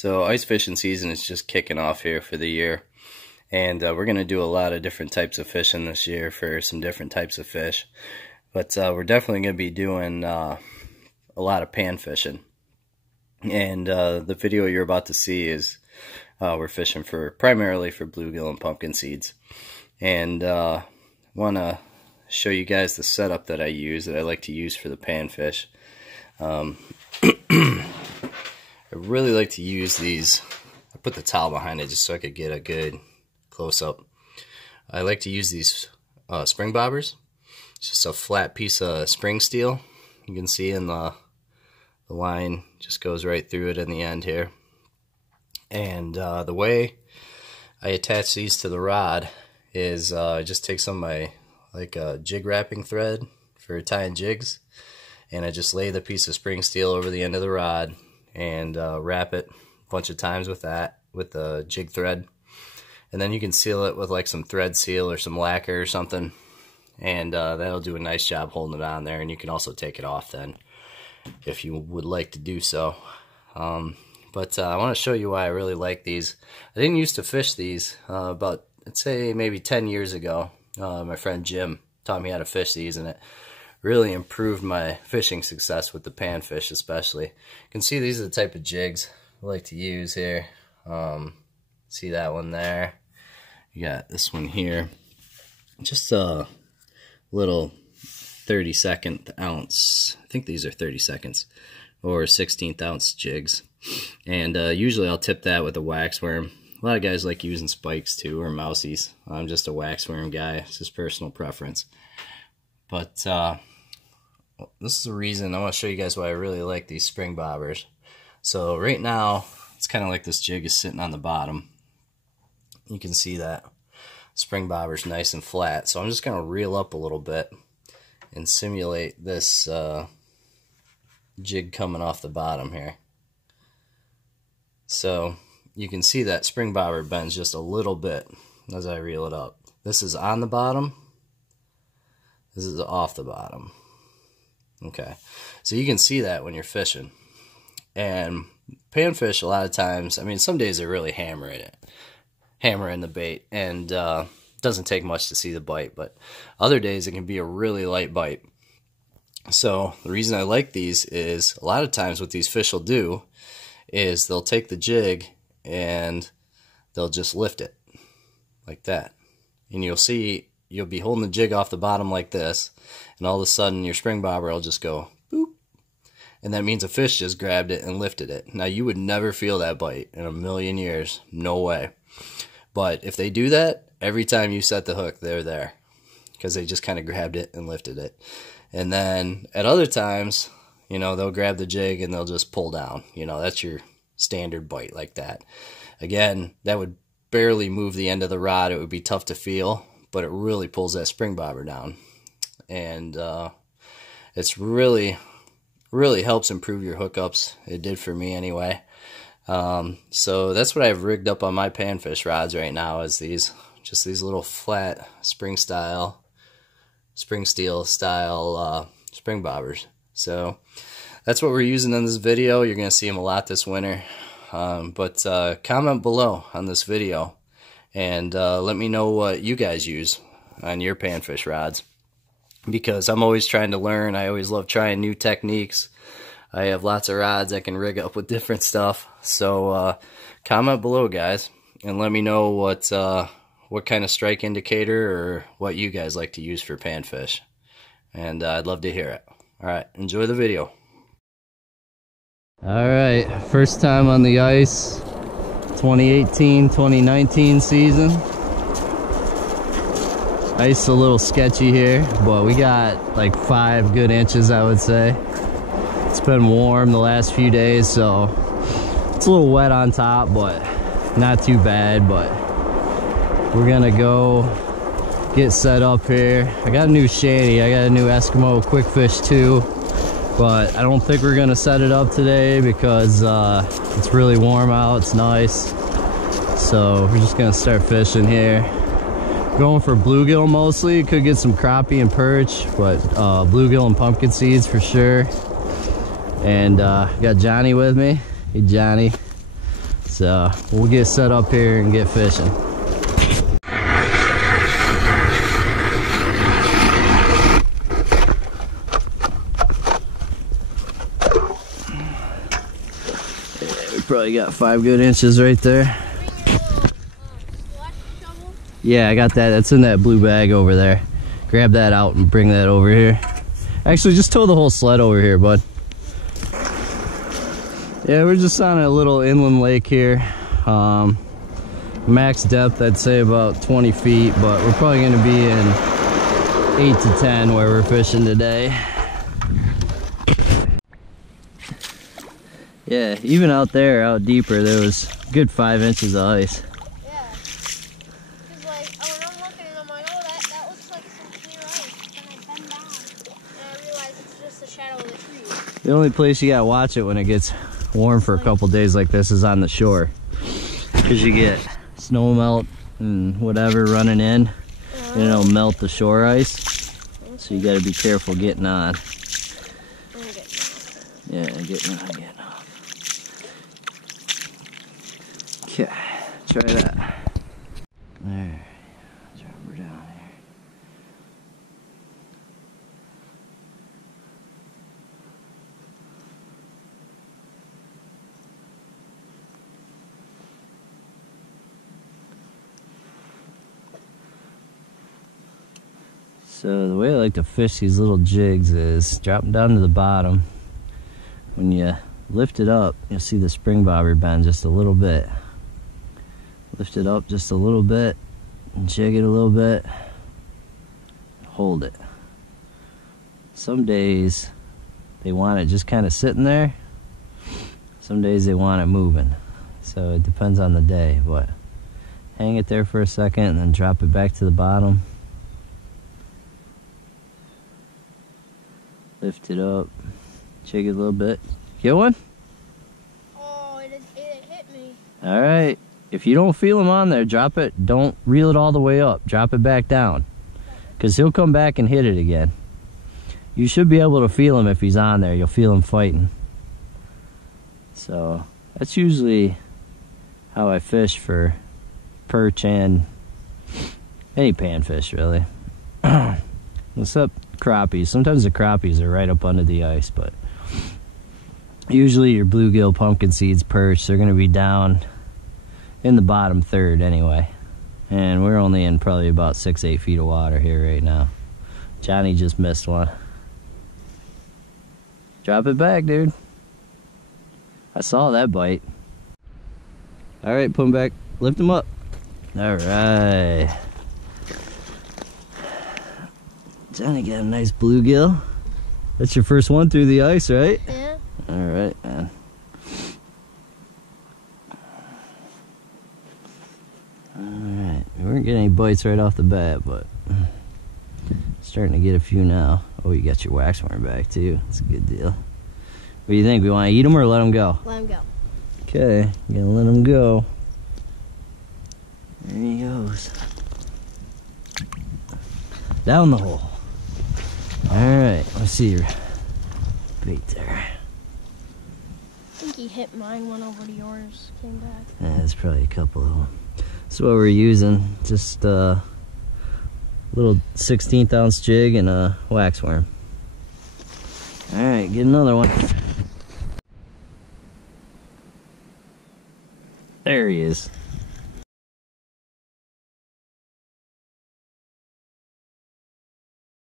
So ice fishing season is just kicking off here for the year, and we're going to do a lot of different types of fishing this year for some different types of fish. But we're definitely going to be doing a lot of pan fishing. And the video you're about to see is we're fishing primarily for bluegill and pumpkin seeds. And I want to show you guys the setup that I like to use for the panfish. I really like to use these. I put the towel behind it just so I could get a good close-up. I like to use these spring bobbers. It's just a flat piece of spring steel. You can see in the line just goes right through it in the end here. And the way I attach these to the rod is I just take some of my jig wrapping thread for tying jigs, and I just lay the piece of spring steel over the end of the rod and wrap it a bunch of times with the jig thread, and then you can seal it with like some thread seal or some lacquer or something, and that'll do a nice job holding it on there. And you can also take it off then if you would like to do so. But I want to show you why I really like these. I didn't used to fish these about, I'd say, maybe 10 years ago. My friend Jim taught me how to fish these, and it really improved my fishing success with the panfish especially. You can see these are the type of jigs I like to use here. See that one there? You got this one here. Just a little 32nd ounce. I think these are 32nds or 16th ounce jigs. And usually I'll tip that with a wax worm. A lot of guys like using spikes too, or mousies. I'm just a wax worm guy. It's just personal preference. But this is the reason I want to show you guys why I really like these spring bobbers. So right now, it's kind of like this jig is sitting on the bottom. You can see that spring bobber's nice and flat. So I'm just going to reel up a little bit and simulate this jig coming off the bottom here. So you can see that spring bobber bends just a little bit as I reel it up. This is on the bottom. This is off the bottom. Okay, so you can see that when you're fishing. And panfish, a lot of times, I mean, some days they're really hammering the bait, and it doesn't take much to see the bite, but other days it can be a really light bite. So the reason I like these is a lot of times what these fish will do is they'll take the jig and they'll just lift it like that, and you'll be holding the jig off the bottom like this, and all of a sudden your spring bobber will just go boop, and that means a fish just grabbed it and lifted it. Now you would never feel that bite in a million years, no way. But if they do that, every time you set the hook, they're there, because they just kind of grabbed it and lifted it. And then at other times, you know, they'll grab the jig and they'll just pull down. You know, that's your standard bite like that. Again, that would barely move the end of the rod. It would be tough to feel, but it really pulls that spring bobber down. And it's really helps improve your hookups. It did for me anyway. So that's what I've rigged up on my panfish rods right now, is these little flat spring steel style spring bobbers. So that's what we're using in this video. You're going to see them a lot this winter. But comment below on this video and let me know what you guys use on your panfish rods, because I'm always trying to learn. I always love trying new techniques. I have lots of rods I can rig up with different stuff. So comment below, guys, and let me know what kind of strike indicator or what you guys like to use for panfish, and I'd love to hear it. All right, enjoy the video. All right, first time on the ice, 2018-2019 season. Ice a little sketchy here, but we got like 5 good inches, I would say. It's been warm the last few days, so it's a little wet on top, but not too bad. But we're gonna go get set up here. I got a new shanty. I got a new Eskimo Quick Fish 2, but I don't think we're gonna set it up today because it's really warm out. It's nice, so we're just gonna start fishing here. Going for bluegill mostly. Could get some crappie and perch, but bluegill and pumpkin seeds for sure. And got Johnny with me. Hey Johnny. So we'll get set up here and get fishing. Probably got 5 good inches right there. Yeah, I got that. That's in that blue bag over there. Grab that out and bring that over here. Actually, just tow the whole sled over here, bud. Yeah, we're just on a little inland lake here. Max depth, I'd say about 20 feet, but we're probably going to be in 8 to 10 where we're fishing today. Yeah, even out there, out deeper, there was a good 5 inches of ice. Yeah. Cause like, when I'm looking and I'm like, oh, that looks like some clear ice. Then I bend down and I realize it's just the shadow of the tree. The only place you gotta watch it when it gets warm for a couple days like this is on the shore. Cause you get snow melt and whatever running in, and it'll melt the shore ice. So you gotta be careful getting on. Yeah, getting on. Okay, try that. There, drop her down here. So the way I like to fish these little jigs is drop them down to the bottom. When you lift it up, you'll see the spring bobber bend just a little bit. Lift it up just a little bit and jig it a little bit. Hold it. Some days they want it just kind of sitting there. Some days they want it moving. So it depends on the day, but hang it there for a second and then drop it back to the bottom. Lift it up, jig it a little bit. Get one? Oh, it hit me. All right. If you don't feel him on there, drop it. Don't reel it all the way up. Drop it back down. Because he'll come back and hit it again. You should be able to feel him if he's on there. You'll feel him fighting. So that's usually how I fish for perch and any panfish, really. Except crappies. Sometimes the crappies are right up under the ice, but usually your bluegill, pumpkin seeds, perch, they're going to be down in the bottom third anyway. And we're only in probably about 6-8 feet of water here right now. Johnny just missed one. Drop it back, dude. I saw that bite. All right, put him back. Lift him up. All right. Johnny got a nice bluegill. That's your first one through the ice, right? Yeah. All right, man. Alright, we weren't getting any bites right off the bat, but starting to get a few now. Oh, you got your wax worm back too. That's a good deal. What do you think? We want to eat them or let them go? Let him go. Okay, gonna let him go. There he goes. Down the hole. Alright, let's see your bait there. I think he hit mine, went over to yours, came back. Yeah, there's probably a couple of them. That's what we're using, just a little 1/16 ounce jig and a wax worm. All right, get another one. There he is.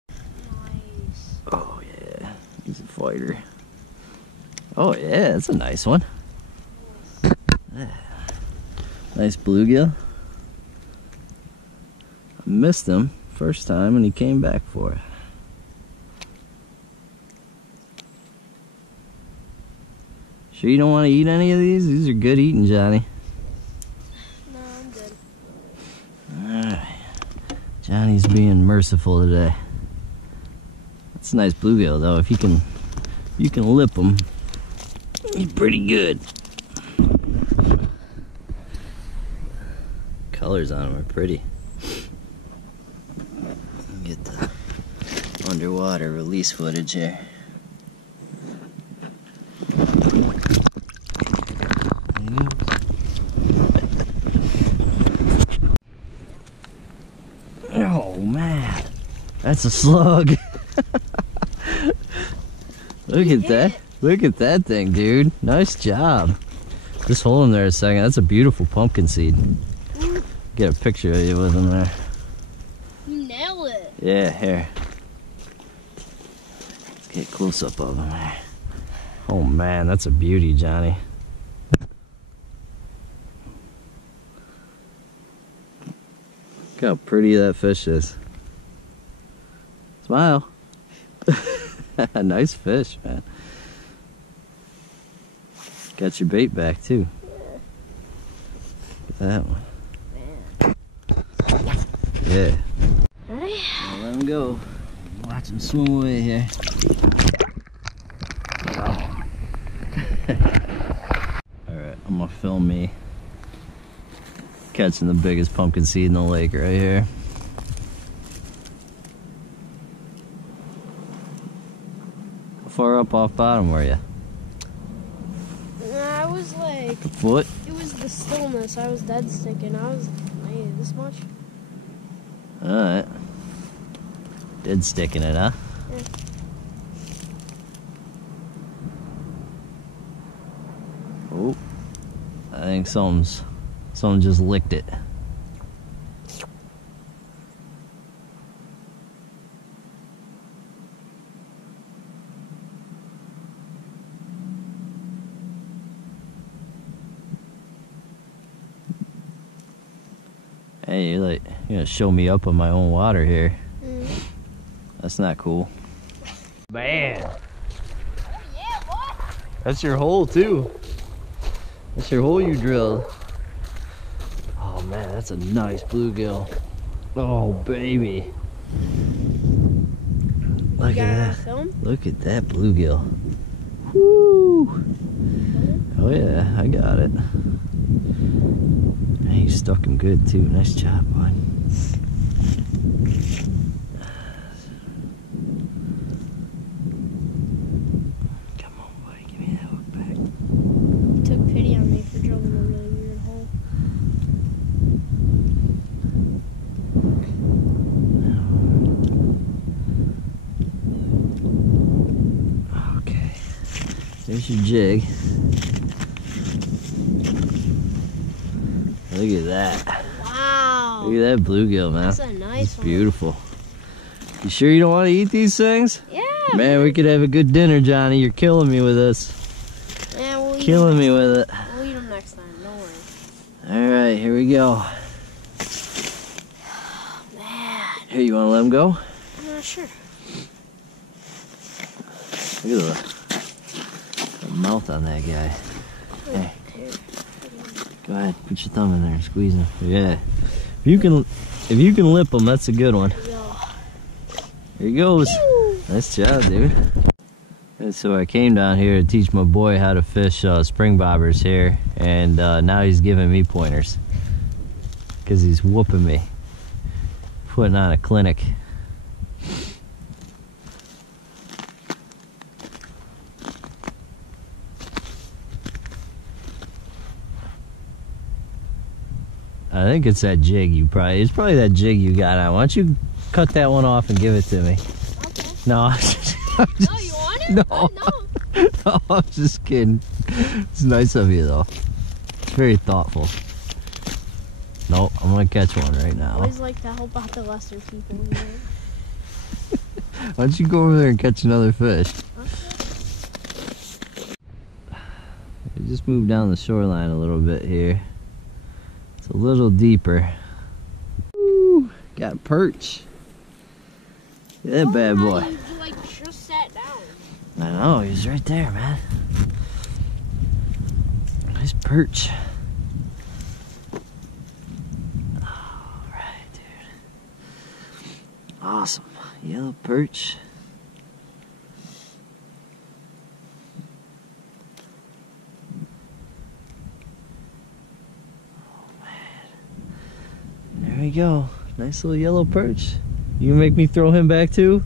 Nice. Oh yeah, he's a fighter. Oh yeah, that's a nice one. Nice bluegill. I missed him first time and he came back for it. Sure you don't want to eat any of these? These are good eating, Johnny. No, I'm good. Alright. Johnny's being merciful today. That's a nice bluegill though. If you can lip him, he's pretty good. Colors on them are pretty. Get the underwater release footage here. There you go. That's a slug. Look at that. Look at that thing, dude. Nice job. Just hold him there a second. That's a beautiful pumpkin seed. Get a picture of you with him there. You nailed it. Yeah, here. Let's get a close up of him there. Oh man, that's a beauty, Johnny. Look how pretty that fish is. Smile. Nice fish, man. Got your bait back too. Look at that one. Yeah. Ready? Now let him go. Watch him swim away here. Alright, I'm gonna film me catching the biggest pumpkin seed in the lake right here. How far up off bottom were you? I was like, A foot? it was the stillness. I was dead sticking. I was like, this much. Alright. Dead sticking it, huh? Yeah. Oh, I think someone just licked it. Hey, you're gonna show me up on my own water here. That's not cool. Man, Yeah, what? that's your hole too. That's your hole you drilled. Oh man, that's a nice bluegill. Oh baby. Look at that. Film? Look at that bluegill. Woo! Oh yeah, I got it. Man, you stuck him good too. Nice job, bud. Come on, buddy, give me that hook back. You took pity on me for drilling a really weird hole. Okay, there's your jig. Look at that. Wow. Look at that bluegill, man. That's a nice It's one. beautiful. You sure you don't want to eat these things? Yeah. Man, we could have a good dinner, Johnny. You're killing me with this. Yeah, we'll eat Killing them. me with it. We'll eat them next time. Don't worry. All right, here we go. Man, Here, you want to let him go? I'm not sure. Look at the mouth on that guy. Hey, Here. go ahead. Put your thumb in there and squeeze him. Yeah. If you can lip him, that's a good one. Here he goes. Nice job, dude. And so I came down here to teach my boy how to fish spring bobbers here, and now he's giving me pointers because he's whooping me, putting on a clinic. I think it's that jig it's probably that jig you got on. Why don't you cut that one off and give it to me? Okay. No, I'm No, you want it? No. Oh, no. no, I'm just kidding. It's nice of you though. It's very thoughtful. Nope, I'm gonna catch one right I now. always like to help out the lesser people. You know? Why don't you go over there and catch another fish? Okay. We just moved down the shoreline a little bit here. It's a little deeper. Woo, got a perch. Look at that bad boy. You like just sat down. I know, he's right there, man. Nice perch. Alright, dude. Awesome. Yellow perch. Oh, man. There we go. Nice little yellow perch. You can make me throw him back too?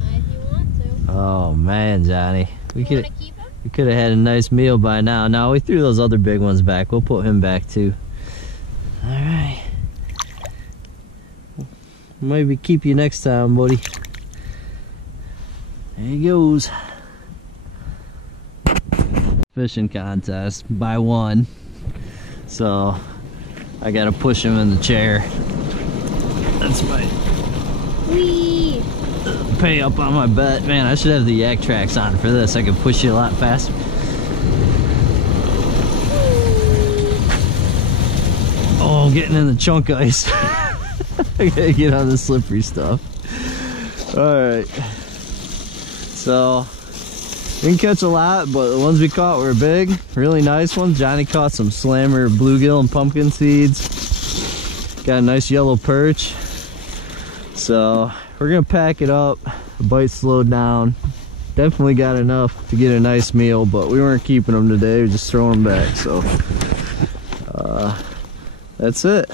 If you want to. Oh man, Johnny. We You could want to keep him? we could have had a nice meal by now. No, we threw those other big ones back. We'll put him back too. Alright. Maybe keep you next time, buddy. There he goes. Fishing contest by one. So I gotta push him in the chair. That's my pay up on my bet. Man, I should have the yak tracks on for this. I could push you a lot faster. Oh, I'm getting in the chunk ice. I gotta get on the slippery stuff. Alright. So, didn't catch a lot, but the ones we caught were big, really nice ones. Johnny caught some slammer bluegill and pumpkin seeds. Got a nice yellow perch. So, we're gonna pack it up. The bite slowed down. Definitely got enough to get a nice meal, but we weren't keeping them today. We were just throwing them back. So, that's it.